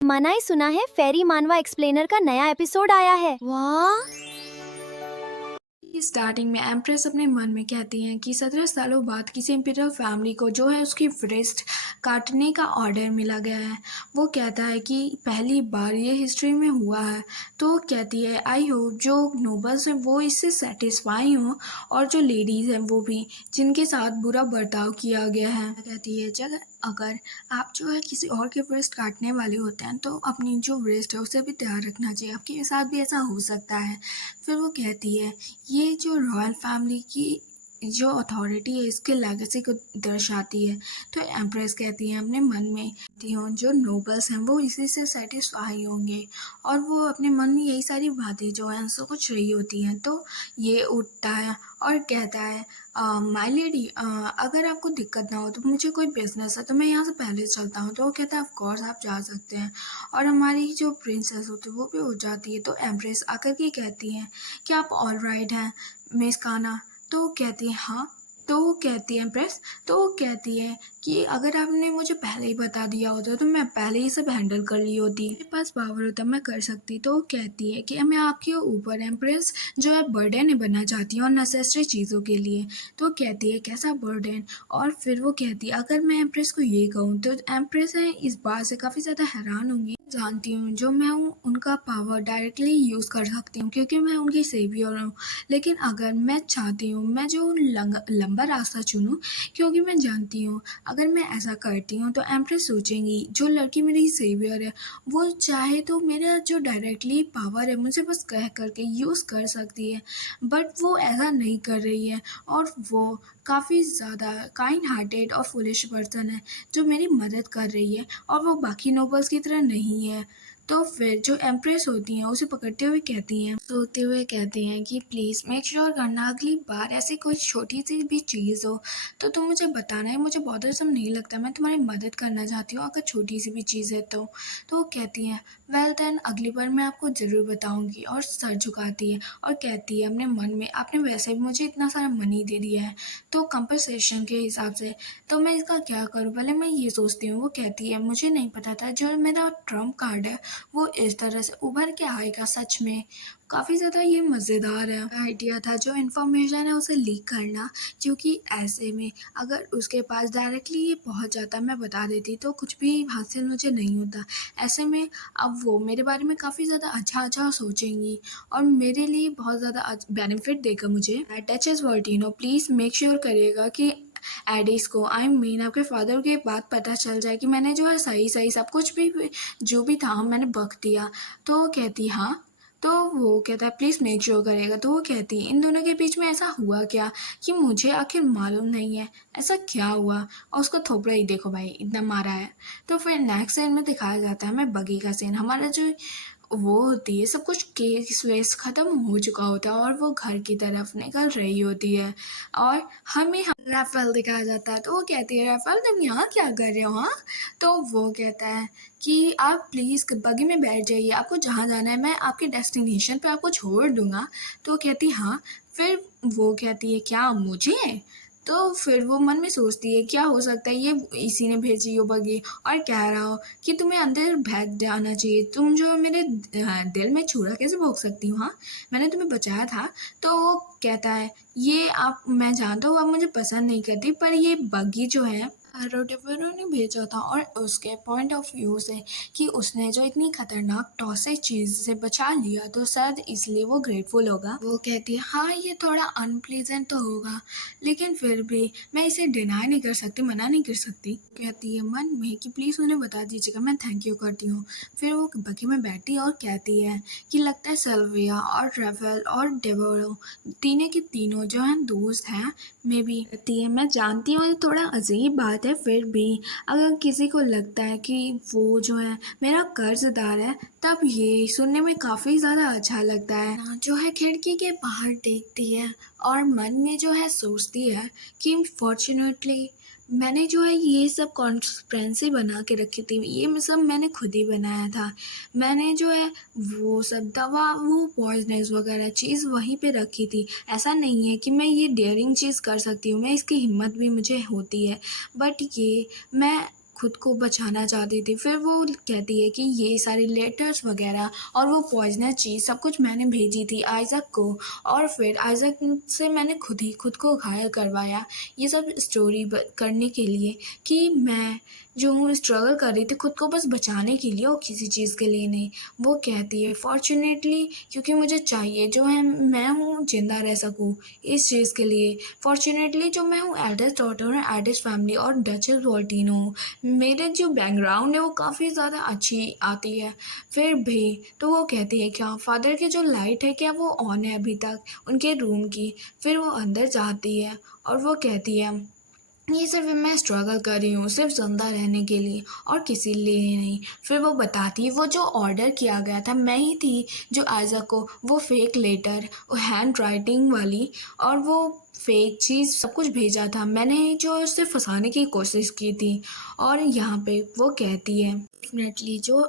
मनाई सुना है फेरी मानवा एक्सप्लेनर का नया एपिसोड आया है। वाह, स्टार्टिंग में एम्प्रेस अपने मन में कहती हैं कि 17 सालों बाद किसी इंपीरियल फैमिली को जो है उसकी ब्रेस्ट काटने का ऑर्डर मिला गया है। वो कहता है कि पहली बार ये हिस्ट्री में हुआ है। तो कहती है आई होप जो नोबल्स हैं वो इससे सेटिस्फाई हों और जो लेडीज़ हैं वो भी, जिनके साथ बुरा बर्ताव किया गया है। कहती है चल अगर आप जो है किसी और के ब्रेस्ट काटने वाले होते हैं तो अपनी जो ब्रेस्ट है उसे भी तैयार रखना चाहिए, आपके साथ भी ऐसा हो सकता है। फिर वो कहती है ये जो रॉयल फैमिली की जो अथॉरिटी है इसके लेगेसी को दर्शाती है। तो एम्प्रेस कहती है अपने मन में कि जो नोबल्स हैं वो इसी से सेटिस्फाई होंगे और वो अपने मन में यही सारी बातें जो हैं सोच रही होती हैं। तो ये उठता है और कहता है माय लेडी, अगर आपको दिक्कत ना हो तो मुझे कोई बिजनेस है तो मैं यहाँ से पहले चलता हूँ। तो वो कहता है ऑफ कोर्स आप जा सकते हैं। और हमारी जो प्रिंसेस होती है वो भी उठ जाती है। तो एम्प्रेस आकर के कहती हैं क्या आप ऑल राइट हैं मिस काना? तो वो कहती है हाँ। तो वो कहती है एम्प्रेस, तो वो कहती है कि अगर आपने मुझे पहले ही बता दिया होता तो मैं पहले ही सब हैंडल कर ली होती, मेरे पास पावर होता मैं कर सकती। तो वो कहती है कि मैं आपके ऊपर एम्प्रेस जो है बर्डन नहीं बनना चाहती हूँ अननेसेसरी चीज़ों के लिए। तो वो कहती है कैसा बर्डन? और फिर वो कहती है अगर मैं एम्प्रेस को ये कहूँ तो एम्प्रेस है इस बात से काफ़ी ज़्यादा हैरान होंगी। जानती हूँ जो मैं हूँ उनका पावर डायरेक्टली यूज़ कर सकती हूँ क्योंकि मैं उनकी सेवियर हूँ। लेकिन अगर मैं चाहती हूँ मैं जो लंबा रास्ता चुनूँ, क्योंकि मैं जानती हूँ अगर मैं ऐसा करती हूँ तो एम्प्रेस सोचेंगी जो लड़की मेरी सेवियर है वो चाहे तो मेरा जो डायरेक्टली पावर है मुझे बस कह करके यूज़ कर सकती है, बट वो ऐसा नहीं कर रही है। और वो काफ़ी ज़्यादा काइंड हार्टेड और फुलिश पर्सन है जो मेरी मदद कर रही है और वो बाकी नोबल्स की तरह नहीं है। तो फिर जो एम्प्रेस होती हैं उसे पकड़ते हुए कहती हैं, सोते हुए कहती हैं कि प्लीज़ मेक श्योर करना अगली बार ऐसी कोई छोटी सी भी चीज़ हो तो तुम मुझे बताना है, मुझे बॉदरसम नहीं लगता, मैं तुम्हारी मदद करना चाहती हूँ अगर छोटी सी भी चीज़ है तो। वो कहती हैं वेल देन अगली बार मैं आपको ज़रूर बताऊँगी। और सर झुकाती है और कहती है अपने मन में आपने वैसे भी मुझे इतना सारा मनी दे दिया है तो कंपनसेशन के हिसाब से तो मैं इसका क्या करूँ, पहले मैं ये सोचती हूँ। वो कहती है मुझे नहीं पता था जो मेरा ट्रम्प कार्ड है वो इस तरह से उभर के आएगा, सच में काफ़ी ज़्यादा ये मज़ेदार है। आइडिया था जो इन्फॉर्मेशन है उसे लीक करना, क्योंकि ऐसे में अगर उसके पास डायरेक्टली ये पहुंच जाता मैं बता देती तो कुछ भी हासिल मुझे नहीं होता। ऐसे में अब वो मेरे बारे में काफ़ी ज़्यादा अच्छा सोचेंगी और मेरे लिए बहुत ज़्यादा बेनिफिट देगा मुझे। टच इज़ वॉल्टिनो, प्लीज़ मेक श्योर करिएगा कि एडिस को आई मीन आपके फादर के बात पता चल जाए कि मैंने जो है सही सब कुछ भी जो भी था मैंने बक दिया। तो वो कहती हाँ। तो वो कहता है प्लीज़ मेक श्योर करेगा। तो वो कहती है इन दोनों के बीच में ऐसा हुआ क्या कि मुझे आखिर मालूम नहीं है, ऐसा क्या हुआ? और उसका थोपड़ा ही देखो भाई इतना मारा है। तो फिर नेक्स्ट सीन में दिखाया जाता है हमें बगी का सीन, हमारा जो वो होती है सब कुछ केस वेस ख़त्म हो चुका होता है और वो घर की तरफ निकल रही होती है और हमें राफेल दिखाया जाता है। तो वो कहती है राफेल तुम यहाँ क्या कर रहे हो? हाँ। तो वो कहता है कि आप प्लीज़ बगी में बैठ जाइए, आपको जहाँ जाना है मैं आपके डेस्टिनेशन पे आपको छोड़ दूँगा। तो वो कहती हाँ। फिर वो कहती है क्या मुझे? तो फिर वो मन में सोचती है क्या हो सकता है ये इसी ने भेजी हो बगी और कह रहा हो कि तुम्हें अंदर भेज जाना चाहिए, तुम जो मेरे दिल में छुरा कैसे भोग सकती हो? हाँ, मैंने तुम्हें बचाया था। तो वो कहता है ये आप मैं जानता हूँ आप मुझे पसंद नहीं करती पर ये बगी जो है रोटेफरो ने भेजा था और उसके पॉइंट ऑफ व्यू से कि उसने जो इतनी खतरनाक टॉक्सिक चीज़ से बचा लिया तो शायद इसलिए वो ग्रेटफुल होगा। वो कहती है हाँ ये थोड़ा अनप्लीजेंट तो होगा लेकिन फिर भी मैं इसे डिनाई नहीं कर सकती, मना नहीं कर सकती। कहती है मन में कि प्लीज़ उन्हें बता दीजिएगा, मैं थैंक यू करती हूँ। फिर वो बगी में बैठती है और कहती है कि लगता है सल्विया और रेफेल और डेवोरो तीनों के तीनों जो हैं दोस्त हैं। मे बी कहती है मैं जानती हूँ ये थोड़ा अजीब बात है, फिर भी अगर किसी को लगता है कि वो जो है मेरा कर्जदार है तब ये सुनने में काफ़ी ज़्यादा अच्छा लगता है। जो है खिड़की के बाहर देखती है और मन में जो है सोचती है कि फॉर्चुनेटली मैंने जो है ये सब कॉन्स्पिरेंसी बना के रखी थी, ये सब मैंने खुद ही बनाया था। मैंने जो है वो सब दवा वो पॉइजनस वगैरह चीज़ वहीं पे रखी थी। ऐसा नहीं है कि मैं ये डेयरिंग चीज़ कर सकती हूँ, मैं इसकी हिम्मत भी मुझे होती है, बट ये मैं खुद को बचाना चाहती थी। फिर वो कहती है कि ये सारे लेटर्स वगैरह और वो पॉइज़नस चीज़ सब कुछ मैंने भेजी थी आइज़ैक को, और फिर आइज़ैक से मैंने खुद ही खुद को घायल करवाया। ये सब स्टोरी करने के लिए कि मैं जो हूँ स्ट्रगल कर रही थी खुद को बस बचाने के लिए और किसी चीज़ के लिए नहीं। वो कहती है फॉर्च्यूनेटली क्योंकि मुझे चाहिए जो है मैं हूँ ज़िंदा रह सकूँ इस चीज़ के लिए। फॉर्च्यूनेटली जो मैं हूँ एल्डेस्ट डॉटर है एल्डेस्ट फैमिली और डचेस वॉल्टिनो हूँ। मेरे जो बैकग्राउंड है वो काफ़ी ज़्यादा अच्छी आती है। फिर भी तो वो कहती है क्या फादर की जो लाइट है क्या वो ऑन है अभी तक उनके रूम की। फिर वो अंदर जाती है और वो कहती है ये सिर्फ मैं स्ट्रगल कर रही हूँ सिर्फ ज़िंदा रहने के लिए और किसी लिए नहीं। फिर वो बताती है वो जो ऑर्डर किया गया था मैं ही थी जो आइज़ैक को वो फेक लेटर हैंड राइटिंग वाली और वो फेक चीज़ सब कुछ भेजा था मैंने ही जो उसे फंसाने की कोशिश की थी। और यहाँ पे वो कहती है डेफिनेटली जो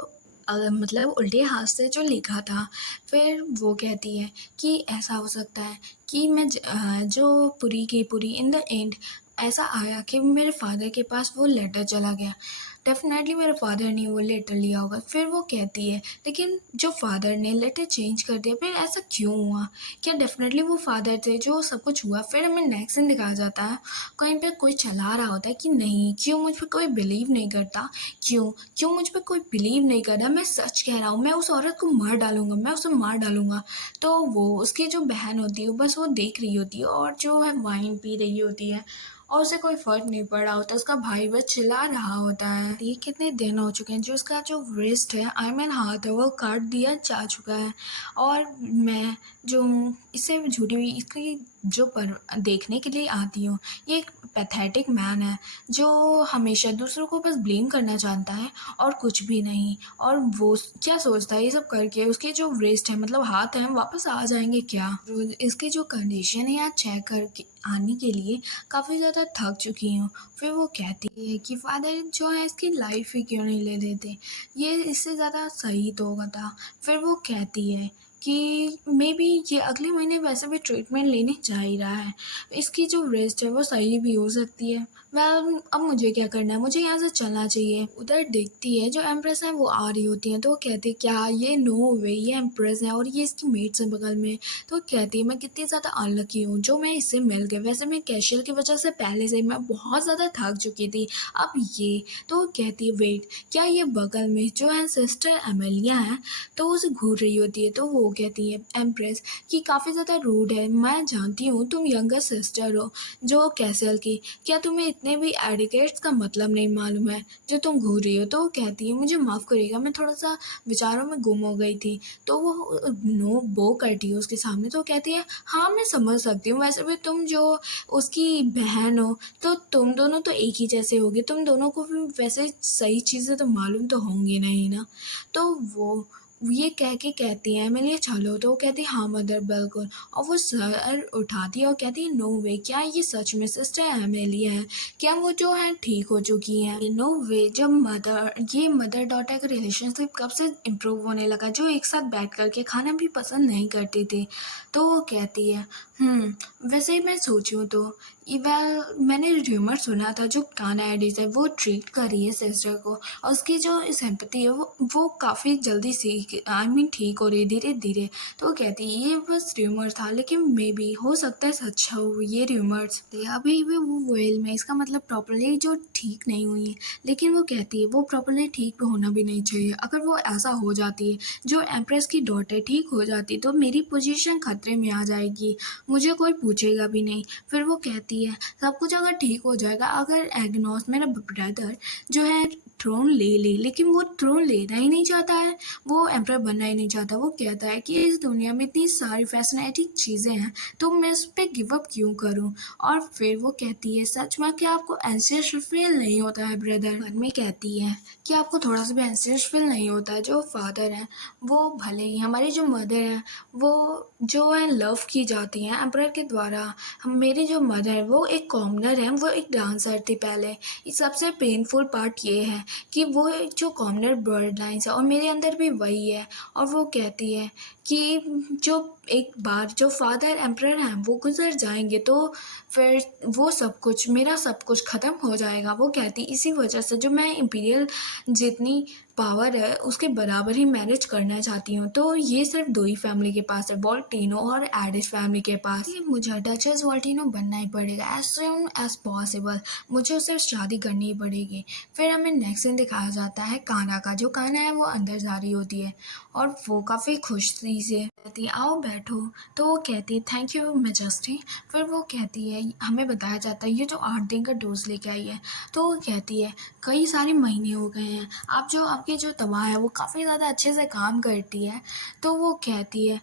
मतलब उल्टे हाथ से जो लिखा था। फिर वो कहती है कि ऐसा हो सकता है कि जो पूरी की पूरी इन द एंड ऐसा आया कि मेरे फादर के पास वो लेटर चला गया। डेफिनेटली मेरे फादर ने वो लेटर लिया होगा। फिर वो कहती है लेकिन जो फादर ने लेटर चेंज कर दिया फिर ऐसा क्यों हुआ? क्या डेफिनेटली वो फादर थे जो सब कुछ हुआ? फिर हमें नेक्स्ट सीन दिखाया जाता है कहीं पे कोई चला रहा होता है कि नहीं क्यों मुझ पे कोई बिलीव नहीं करता, क्यों मुझ पे कोई बिलीव नहीं कर रहा, मैं सच कह रहा हूँ, मैं उस औरत को मार डालूंगा, मैं उसे मार डालूंगा। तो वो उसकी जो बहन होती है बस वो देख रही होती है और जो है वाइन पी रही होती है और उसे कोई फ़र्क नहीं पड़ रहा होता। उसका भाई बस चिल्ला रहा होता है। ये कितने दिन हो चुके हैं जो उसका जो रिस्ट है आई मीन हाथ है वो काट दिया जा चुका है। और मैं जो हूँ इससे जुड़ी हुई इसकी जो पर देखने के लिए आती हूँ ये एक पैथेटिक मैन है जो हमेशा दूसरों को बस ब्लेम करना जानता है और कुछ भी नहीं। और वो क्या सोचता है ये सब करके उसके जो रिस्ट है मतलब हाथ हैं वापस आ जाएंगे क्या? इसकी जो कंडीशन है यहाँ चेक करके आने के लिए काफ़ी ज़्यादा थक चुकी हूँ। फिर वो कहती है कि फादर जो है इसकी लाइफ ही क्यों नहीं ले लेते, ये इससे ज़्यादा सही तो होगा था। फिर वो कहती है कि मे बी ये अगले महीने वैसे भी ट्रीटमेंट लेने जा ही रहा है, इसकी जो रेस्ट है वो सही भी हो सकती है। वेल अब मुझे क्या करना है, मुझे यहाँ से चलना चाहिए। उधर देखती है जो एम्प्रेस है वो आ रही होती है तो वो कहती है क्या ये नो वे ये एम्प्रेस है और ये इसकी मेट्स है बगल में। तो वो कहती है मैं कितनी ज़्यादा अनलकी हूँ जो मैं इससे मिल गई, वैसे मैं कैशियल की वजह से पहले से ही मैं बहुत ज़्यादा थक चुकी थी अब ये। तो वो कहती है वेट क्या ये बगल में जो है सिस्टर एमेलिया है? तो वो उसे घूर रही होती है तो वो कहती है एम्प्रेस कि काफ़ी ज़्यादा रूड है, मैं जानती हूँ तुम यंगर सिस्टर हो जो कैसल की, क्या तुम्हें इतने भी एडिकेट्स का मतलब नहीं मालूम है जो तुम घूर रही हो? तो वो कहती है मुझे माफ़ करिएगा मैं थोड़ा सा विचारों में गुम हो गई थी। तो वो नो बो करती है उसके सामने तो कहती है हाँ मैं समझ सकती हूँ, वैसे भी तुम जो उसकी बहन हो तो तुम दोनों तो एक ही जैसे होगे, तुम दोनों को भी वैसे सही चीज़ें तो मालूम तो होंगी नहीं ना। तो वो ये कह के कहती है एमिलिया चलो, तो वो कहती है हाँ मदर बिल्कुल। और वो सर उठाती है और कहती है नो वे क्या ये सच में सिस्टर एमिलिया है, क्या वो जो है ठीक हो चुकी हैं? नो वे जब मदर डॉटर का रिलेशनशिप कब से इम्प्रूव होने लगा जो एक साथ बैठ करके खाना भी पसंद नहीं करती थी। तो वो कहती है वैसे ही मैं सोचूं तो वेल मैंने र्यूमर सुना था जो काना एडिस है वो ट्रीट कर रही है सिस्टर को और उसकी जो सिंपैथी है वो काफ़ी जल्दी सीख आई मीन ठीक हो रही है धीरे धीरे। तो वो कहती है ये बस र्यूमर था लेकिन मे बी हो सकता है सच हो ये र्यूमर्स अभी भी वो वेल में इसका मतलब प्रॉपरली जो ठीक नहीं हुई है। लेकिन वो कहती है वो प्रॉपरली ठीक होना भी नहीं चाहिए, अगर वो ऐसा हो जाती है जो एम्प्रेस की डॉटर ठीक हो जाती तो मेरी पोजीशन खतरे में आ जाएगी, मुझे कोई पूछेगा भी नहीं। फिर वो कहती है सब कुछ अगर ठीक हो जाएगा, अगर एग्नोस मेरा ब्रदर जो है थ्रोन ले ले, लेकिन वो थ्रोन लेना ही नहीं चाहता है, वो एम्परर बनना ही नहीं चाहता। वो कहता है कि इस दुनिया में इतनी सारी फैसिनेटिंग चीज़ें हैं तो मैं उस पर गिव अप क्यों करूं? और फिर वो कहती है सच में कि आपको एंशियस फील नहीं होता है ब्रदर? बाद में कहती है कि आपको थोड़ा सा भी एंशियस फील नहीं होता है, जो फादर हैं वो भले ही हमारी जो मदर है वो जो है लव की जाती हैं एम्परर के द्वारा, मेरी जो मदर है वो एक कॉमनर है, वो एक डांसर थी पहले। ये सबसे पेनफुल पार्ट ये है कि वो जो कॉमनर ब्लड लाइन्स है और मेरे अंदर भी वही है। और वो कहती है कि जो एक बार जो फादर एम्परर हैं वो गुज़र जाएँगे तो फिर वो सब कुछ मेरा सब कुछ ख़त्म हो जाएगा। वो कहती इसी वजह से जो मैं इम्पीरियल जितनी पावर है उसके बराबर ही मैनेज करना चाहती हूँ। तो ये सिर्फ़ 2 ही फैमिली के पास है, वोल्टिनो और एडिश फैमिली के पास। ये मुझे डचेस वोल्टिनो बनना ही पड़ेगा एज़ सून एज़ पॉसिबल। मुझे उससे शादी करनी ही पड़ेगी। फिर हमें नेक्स्ट सीन दिखाया जाता है काना का। जो काना है वो अंदर जा रही होती है और वो काफ़ी खुशी से कहती है आओ बैठो। तो वो कहती है थैंक यू मेजेस्टी। फिर वो कहती है हमें बताया जाता है ये जो 8 दिन का डोज लेके आई है। तो वो कहती है कई सारे महीने हो गए हैं, आप जो आपकी जो दवा है वो काफ़ी ज़्यादा अच्छे से काम करती है। तो वो कहती है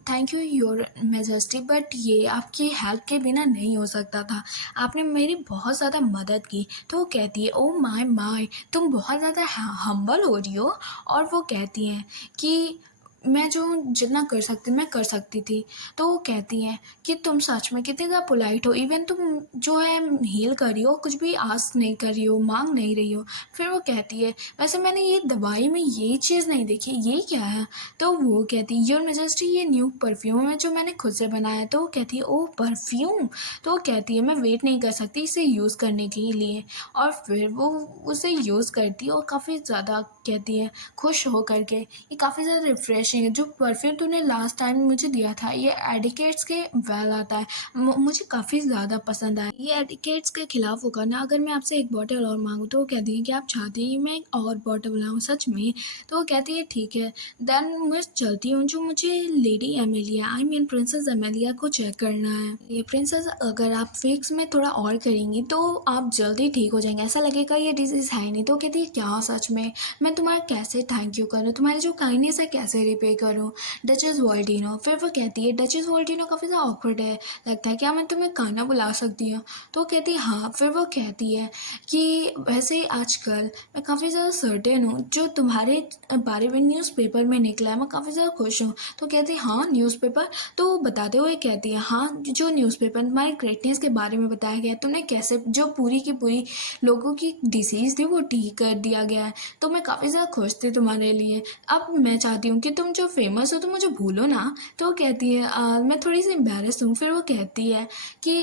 thank you your majesty, but ये आपकी हेल्प के बिना नहीं हो सकता था। आपने मेरी बहुत ज़्यादा मदद की। तो वो कहती है ओह माय माय, तुम बहुत ज़्यादा हम्बल हो रही हो। और वो कहती हैं कि मैं जो जितना कर सकती मैं कर सकती थी। तो वो कहती हैं कि तुम सच में कितनी ज़्यादा पोलाइट हो, इवन तुम जो है हील कर रही हो, कुछ भी आस नहीं कर रही हो, मांग नहीं रही हो। फिर वो कहती है वैसे मैंने ये दवाई में ये चीज़ नहीं देखी, ये क्या है। तो वो कहती है योर मेजेस्टी ये न्यू परफ्यूम है जो मैंने खुद से बनाया है। तो वो कहती है ओह परफ्यूम। तो वो कहती है मैं वेट नहीं कर सकती इसे यूज़ करने के लिए। और फिर वो उसे यूज़ करती है और काफ़ी ज़्यादा कहती है खुश हो करके ये काफ़ी ज़्यादा रिफ्रेशिंग है। जो परफ्यूम तूने लास्ट टाइम मुझे दिया था ये एडिकेट्स के वेल आता है, मुझे काफ़ी ज़्यादा पसंद आया। ये एडिकेट्स के खिलाफ होगा ना अगर मैं आपसे एक बॉटल और मांगूँ। तो वो कहती है कि आप चाहती हैं मैं एक और बॉटल लाऊँ सच में। तो वो कहती है ठीक है देन मैं चलती हूँ। जो मुझे lady Amelia I mean princess Amelia को चेक करना है। ये प्रिंसेस अगर आप फिक्स में थोड़ा और करेंगी तो आप जल्दी ठीक हो जाएंगे, ऐसा लगेगा ये डिजीज़ है नहीं। तो कहती है क्या सच में, मैं तुम्हारा कैसे थैंक यू करूँ, तुम्हारी जो काइंडनेस है कैसे रिपे करूँ। डचेस वोल्टिनो। फिर वो कहती है डचेस वोल्टिनो काफ़ी ज़्यादा ऑकवर्ड है लगता है, क्या मैं तुम्हें खाना बुला सकती हूँ। तो वो कहती है हाँ। फिर वो कहती है कि वैसे आजकल मैं काफ़ी ज़्यादा सर्टेन हूँ जो तुम्हारे बारे में न्यूज़पेपर में निकला है, मैं काफ़ी ज़्यादा खुश हूँ। तो कहती है हाँ न्यूज़पेपर। तो वो बताते हुए कहती है हाँ जो न्यूज़पेपर तुम्हारी ग्रेटनेस के बारे में बताया गया है, तुमने कैसे जो पूरी की पूरी लोगों की डिसीज़ थी वो ठीक कर दिया गया है। तो मैं काफ़ी ज़्यादा खुश थी तुम्हारे लिए। अब मैं चाहती हूँ कि तुम जो फेमस हो तो मुझे भूलो ना। तो वो कहती है मैं थोड़ी सी एम्बेरस हूँ। फिर वो कहती है कि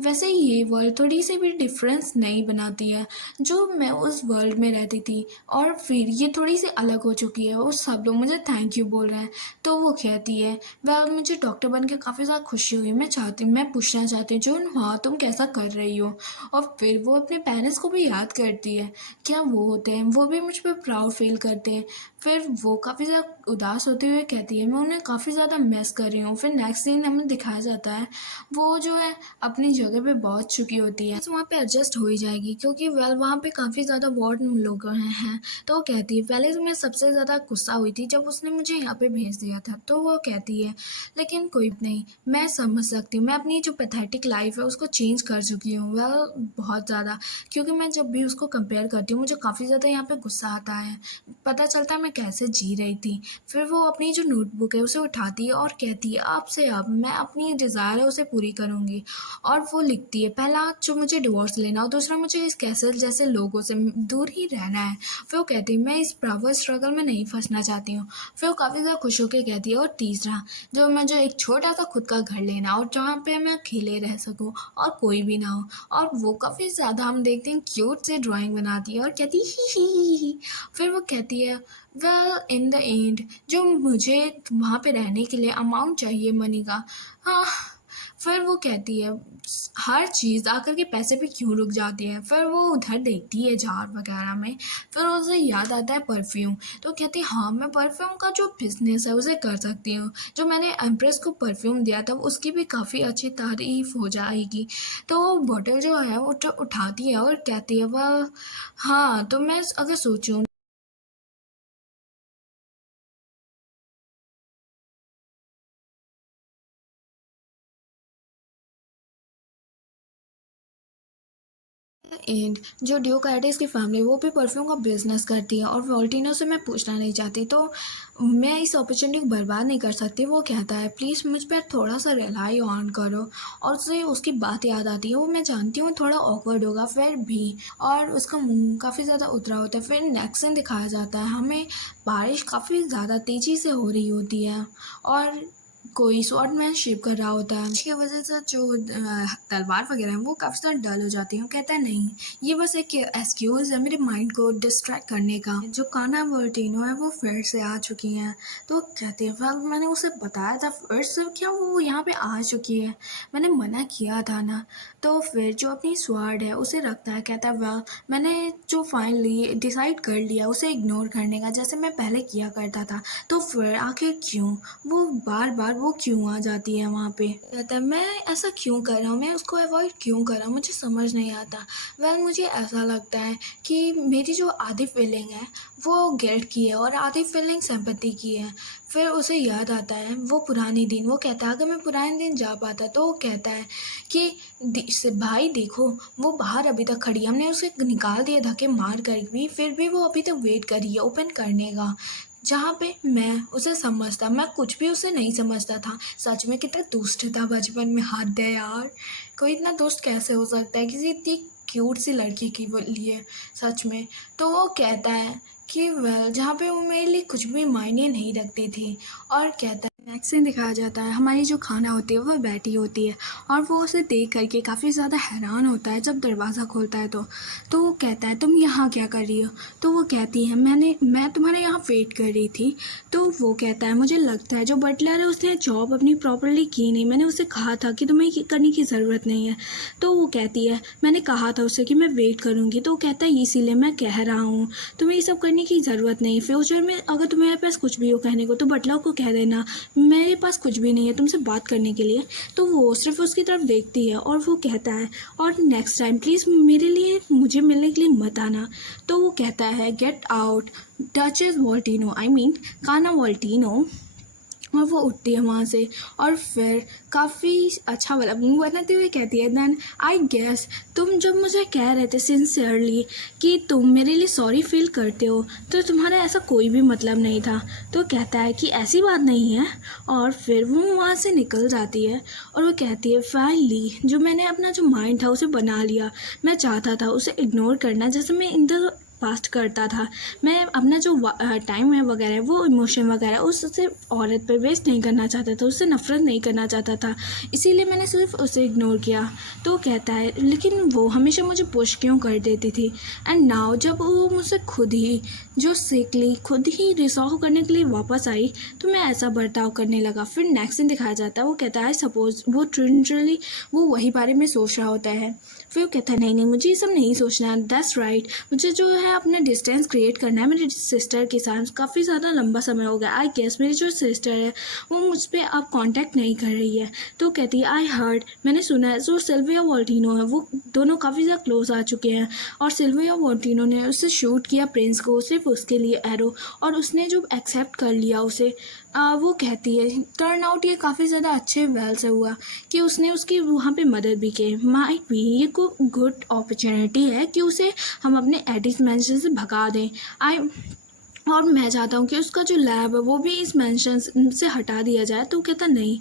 वैसे ये वर्ल्ड थोड़ी सी भी डिफरेंस नहीं बनाती है। जो मैं उस वर्ल्ड में रहती थी और फिर ये थोड़ी सी अलग हो चुकी है और सब लोग मुझे थैंक यू बोल रहे हैं। तो वो कहती है वह मुझे डॉक्टर बन के काफ़ी ज़्यादा खुशी हुई। मैं पूछना चाहती हूँ जो हाँ तुम कैसा कर रही हो। और फिर वो अपने पेरेंट्स को भी याद करती है, क्या वो होते हैं वो भी मुझ पर प्राउड फील करते हैं। फिर वो काफ़ी ज़्यादा उदास होते हुए कहती है मैं उन्हें काफ़ी ज़्यादा मिस कर रही हूँ। फिर नेक्स्ट सीन हमें दिखाया जाता है वो जो है अपनी जगह पे पहुँच चुकी होती है, तो वहाँ पे एडजस्ट हो ही जाएगी क्योंकि वेल वहाँ पे काफ़ी ज़्यादा वार्ड लोग हैं। तो वो कहती है पहले तो मैं सबसे ज़्यादा गुस्सा हुई थी जब उसने मुझे यहाँ पे भेज दिया था। तो वो कहती है लेकिन कोई नहीं, मैं समझ सकती हूँ, मैं अपनी जो पैथेटिक लाइफ है उसको चेंज कर चुकी हूँ वेल बहुत ज़्यादा। क्योंकि मैं जब भी उसको कंपेयर करती हूँ मुझे काफ़ी ज़्यादा यहाँ पे गुस्सा आता है, पता चलता है मैं कैसे जी रही थी। फिर वो अपनी जो नोटबुक है उसे उठाती है और कहती है अब से अब मैं अपनी डिज़ायर है उसे पूरी करूँगी। और वो लिखती है पहला जो मुझे डिवोर्स लेना और दूसरा मुझे इस कैसल जैसे लोगों से दूर ही रहना है। फिर वो कहती है मैं इस पावर स्ट्रगल में नहीं फंसना चाहती हूँ। फिर वो काफ़ी ज़्यादा खुश होकर कहती है और तीसरा जो मुझे एक छोटा सा खुद का घर लेना और जहाँ पे मैं अकेले रह सकूँ और कोई भी ना हो। और वो काफ़ी ज़्यादा हम देखते हैं क्यूट से ड्राइंग बनाती है और कहती ही। फिर वो कहती है वेल इन द एंड जो मुझे वहाँ पे रहने के लिए अमाउंट चाहिए मनी का, हाँ। फिर वो कहती है हर चीज़ आकर के पैसे पे क्यों रुक जाती है। फिर वो उधर देखती है जार वगैरह में, फिर उसे याद आता है परफ्यूम। तो कहती है हाँ मैं परफ्यूम का जो बिज़नेस है उसे कर सकती हूँ, जो मैंने एम्प्रेस को परफ्यूम दिया था उसकी भी काफ़ी अच्छी तारीफ़ हो जाएगी। तो वो बॉटल जो है वो उठाती है और कहती है वह हाँ तो मैं अगर सोचूं एंड जो ड्यू कैटिस की फैमिली वो भी परफ्यूम का बिजनेस करती है और वॉल्टिनो से मैं पूछना नहीं चाहती, तो मैं इस अपॉर्चुनिटी को बर्बाद नहीं कर सकती। वो कहता है प्लीज़ मुझ पर थोड़ा सा रिलाई ऑन करो, और उसे उसकी बात याद आती है। वो मैं जानती हूँ थोड़ा ऑकवर्ड होगा फिर भी, और उसका मुंह काफ़ी ज़्यादा उतरा होता है। फिर नेक्स्ट सीन दिखाया जाता है हमें, बारिश काफ़ी ज़्यादा तेज़ी से हो रही होती है और कोई स्वॉर्डमैनशिप कर रहा होता है, जिसकी वजह से जो तलवार वगैरह हैं वो काफ़ी ज़्यादा डल हो जाती हैं। वो कहता है नहीं, ये बस एक एक्सक्यूज़ है मेरे माइंड को डिस्ट्रैक्ट करने का। जो काना वर्टिनो है वो फिर से आ चुकी हैं। तो वो कहते हैं वेल मैंने उसे बताया था फिर से, क्या वो यहाँ पे आ चुकी है, मैंने मना किया था ना। तो फिर जो अपनी स्वॉर्ड है उसे रखता है, कहता है वेल मैंने जो फाइनली डिसाइड कर लिया उसे इग्नोर करने का, जैसे मैं पहले किया करता था। तो फिर आखिर क्यों वो बार बार वो क्यों आ जाती है वहाँ पे। कहता है मैं ऐसा क्यों कर रहा हूँ, मैं उसको अवॉइड क्यों कर रहा हूँ, मुझे समझ नहीं आता। वेल मुझे ऐसा लगता है कि मेरी जो आधी फीलिंग है वो गिल्ट की है और आधी फीलिंग सिंपैथी की है। फिर उसे याद आता है वो पुराने दिन। वो कहता है अगर मैं पुराने दिन जा पाता, तो वो कहता है कि भाई देखो वो बाहर अभी तक खड़ी है, हमने उसे निकाल दिया धक्के मार कर भी, फिर भी वो अभी तक वेट कर रही है ओपन करने का। जहाँ पे मैं उसे समझता, मैं कुछ भी उसे नहीं समझता था। सच में कितना दुष्ट था बचपन में, हद है यार। कोई इतना दुष्ट कैसे हो सकता है किसी इतनी क्यूट सी लड़की के लिए, सच में। तो वो कहता है कि वेल जहाँ पे वो मेरे लिए कुछ भी मायने नहीं रखती थी, और कहता है नेक्स्ट सीन दिखाया जाता है हमारी जो खाना होती है वो बैठी होती है और वो उसे देख करके काफ़ी ज़्यादा हैरान होता है। जब दरवाज़ा खोलता है तो वो कहता है तुम यहाँ क्या कर रही हो। तो वो कहती है मैं तुम्हारे यहाँ वेट कर रही थी। तो वो कहता है मुझे लगता है जो बटलर है उसने जॉब अपनी प्रॉपरली की नहीं, मैंने उसे कहा था कि तुम्हें ये करने की ज़रूरत नहीं है। तो वो कहती है मैंने कहा था उसे कि मैं वेट करूँगी। तो वो कहता है इसीलिए मैं कह रहा हूँ तुम्हें ये सब करने की ज़रूरत नहीं। फ्यूचर में अगर तुम्हारे पास कुछ भी हो कहने को तो बटलर को कह देना मेरे पास कुछ भी नहीं है तुमसे बात करने के लिए। तो वो सिर्फ उसकी तरफ देखती है और वो कहता है और नेक्स्ट टाइम प्लीज़ मेरे लिए मुझे मिलने के लिए मत आना। तो वो कहता है गेट आउट डचेस वॉल्टिनो, आई मीन काना वॉल्टिनो। और वो उठती है वहाँ से और फिर काफ़ी अच्छा वाला मुँह बनाते हुए कहती है देन आई गेस तुम जब मुझे कह रहे थे सिंसियरली कि तुम मेरे लिए सॉरी फील करते हो तो तुम्हारा ऐसा कोई भी मतलब नहीं था। तो कहता है कि ऐसी बात नहीं है, और फिर वो वहाँ से निकल जाती है और वो कहती है फाइनली जो मैंने अपना जो माइंड था उसे बना लिया। मैं चाहता था उसे इग्नोर करना जैसे मैं इन द पास्ट करता था। मैं अपना जो टाइम है वगैरह वो इमोशन वगैरह उससे औरत पर वेस्ट नहीं करना चाहता था, उससे नफ़रत नहीं करना चाहता था, इसीलिए मैंने सिर्फ उसे इग्नोर किया। तो कहता है लेकिन वो हमेशा मुझे पुश क्यों कर देती थी। एंड नाउ जब वो मुझसे खुद ही जो सीखली खुद ही रिसॉल्व करने के लिए वापस आई तो मैं ऐसा बर्ताव करने लगा। फिर नेक्स्ट दिन दिखाया जाता है वो कहता है सपोज वो लिटरली वो वही बारे में सोच रहा होता है। फिर वो कहता है नहीं मुझे ये सब नहीं सोचना, दैट्स राइट, मुझे जो है अपना डिस्टेंस क्रिएट करना है मेरी सिस्टर के साथ। काफ़ी ज़्यादा लंबा समय हो गया, आई गेस मेरी जो सिस्टर है वो मुझ पर अब कांटेक्ट नहीं कर रही है। तो कहती है आई हर्ड, मैंने सुना है जो सिल्विया वॉल्टिनो है वो दोनों काफ़ी ज़्यादा क्लोज आ चुके हैं और सिल्विया वॉल्टिनो ने उससे शूट किया प्रिंस को सिर्फ उसके लिए एरो, और उसने जो एक्सेप्ट कर लिया उसे। वो कहती है टर्न आउट ये काफ़ी ज़्यादा अच्छे वेल से हुआ कि उसने उसकी वहाँ पे मदद भी की। माइट भी ये को गुड अपॉर्चुनिटी है कि उसे हम अपने एडिस मैंशन से भगा दें। और मैं चाहता हूँ कि उसका जो लैब है वो भी इस मैंशन से हटा दिया जाए। तो कहता नहीं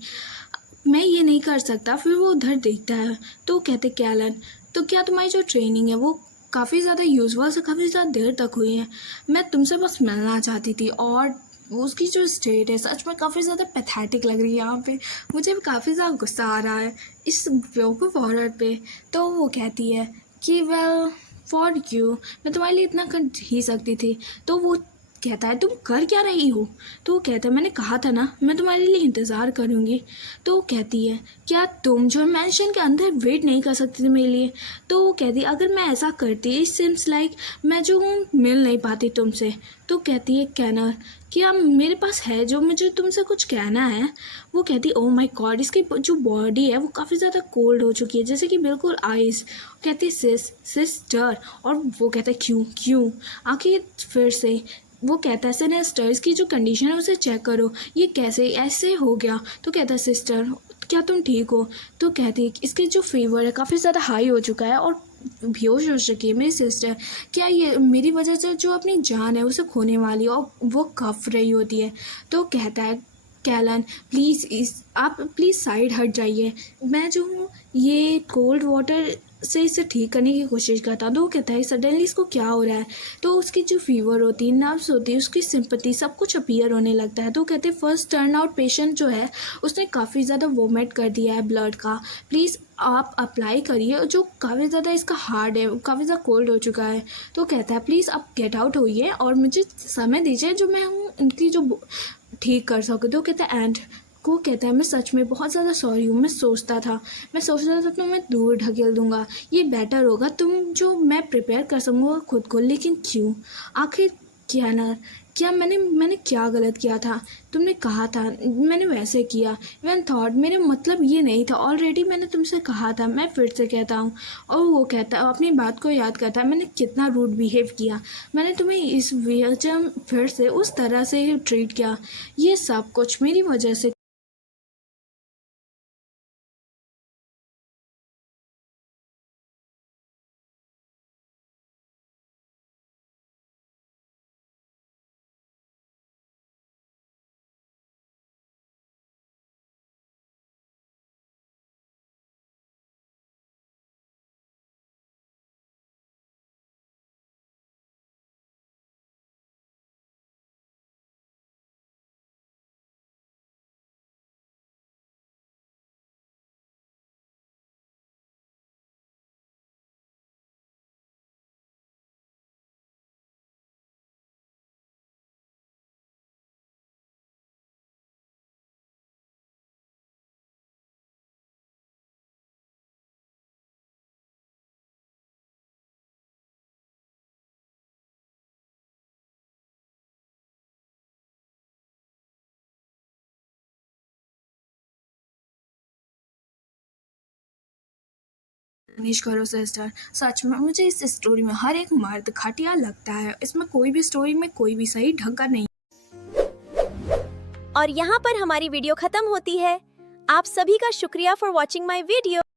मैं ये नहीं कर सकता। फिर वो उधर देखता है तो कहते कैलन तो क्या तुम्हारी जो ट्रेनिंग है वो काफ़ी ज़्यादा यूजुअल से काफ़ी ज़्यादा देर तक हुई है, मैं तुमसे बस मिलना चाहती थी। और उसकी जो स्टेट है सच में काफ़ी ज़्यादा पैथेटिक लग रही है यहाँ पे, मुझे भी काफ़ी ज़्यादा गुस्सा आ रहा है इस बेवकूफ़ औरत पे। तो वो कहती है कि वेल फॉर यू मैं तुम्हारे लिए इतना कर ही सकती थी। तो वो कहता है तुम कर क्या रही हो। तो वो कहता है मैंने कहा था ना मैं तुम्हारे लिए इंतज़ार करूँगी। तो वो कहती है क्या तुम जो मैंशन के अंदर वेट नहीं कर सकती थी मेरे लिए। तो वो कहती है अगर मैं ऐसा करती इट सीम्स लाइक मैं जो हूँ मिल नहीं पाती तुमसे। तो कहती है कहना क्या मेरे पास है जो मुझे तुमसे कुछ कहना है। वो कहती है ओह माय गॉड इसकी जो बॉडी है वो काफ़ी ज़्यादा कोल्ड हो चुकी है जैसे कि बिल्कुल आइस। कहती है सिस्टर, और वो कहता है क्यों क्यों आखिर फिर से। वो कहता है सिस्टर्स की जो कंडीशन है उसे चेक करो ये कैसे ऐसे हो गया। तो कहता है सिस्टर क्या तुम ठीक हो। तो कहती है इसके जो फीवर है काफ़ी ज़्यादा हाई हो चुका है और बेहोश हो चुकी है मेरी सिस्टर। क्या ये मेरी वजह से जो अपनी जान है उसे खोने वाली है और वो कँप रही होती है। तो कहता है कैलन प्लीज़ आप प्लीज़ साइड हट जाइए, मैं जो हूँ ये कोल्ड वाटर से इसे ठीक करने की कोशिश करता हूँ। तो वो कहता है सडनली इसको क्या हो रहा है। तो उसकी जो फीवर होती है, नर्व्स होती है, उसकी सिंपैथी सब कुछ अपीयर होने लगता है। तो कहते हैं फर्स्ट टर्न आउट पेशेंट जो है उसने काफ़ी ज़्यादा वोमिट कर दिया है ब्लड का, प्लीज़ आप अप्लाई करिए, जो काफ़ी ज़्यादा इसका हार्ड है, काफ़ी ज़्यादा कोल्ड हो चुका है। तो कहता है प्लीज़ आप गेट आउट होइए और मुझे समय दीजिए जो मैं हूँ इनकी जो ठीक कर सके। तो कहता है एंड को कहता है मैं सच में बहुत ज़्यादा सॉरी हूँ, मैं सोचता था तो मैं दूर ढकेल दूँगा, ये बेटर होगा तुम जो मैं प्रिपेयर कर सकूँगा खुद को, लेकिन क्यों आखिर क्या मैंने क्या गलत किया था। तुमने कहा था मैंने वैसे किया, इवन थॉट मेरे मतलब ये नहीं था, ऑलरेडी मैंने तुमसे कहा था, मैं फिर से कहता हूँ। और वो कहता है अपनी बात को याद करता है मैंने कितना रूड बिहेव किया, मैंने तुम्हें इस वजह फिर से उस तरह से ट्रीट किया, ये सब कुछ मेरी वजह से। फिनिश करो सिस्टर, सच में मुझे इस स्टोरी में हर एक मर्द घटिया लगता है, इसमें कोई भी स्टोरी में कोई भी सही ढंग का नहीं। और यहाँ पर हमारी वीडियो खत्म होती है। आप सभी का शुक्रिया फॉर वॉचिंग माई वीडियो।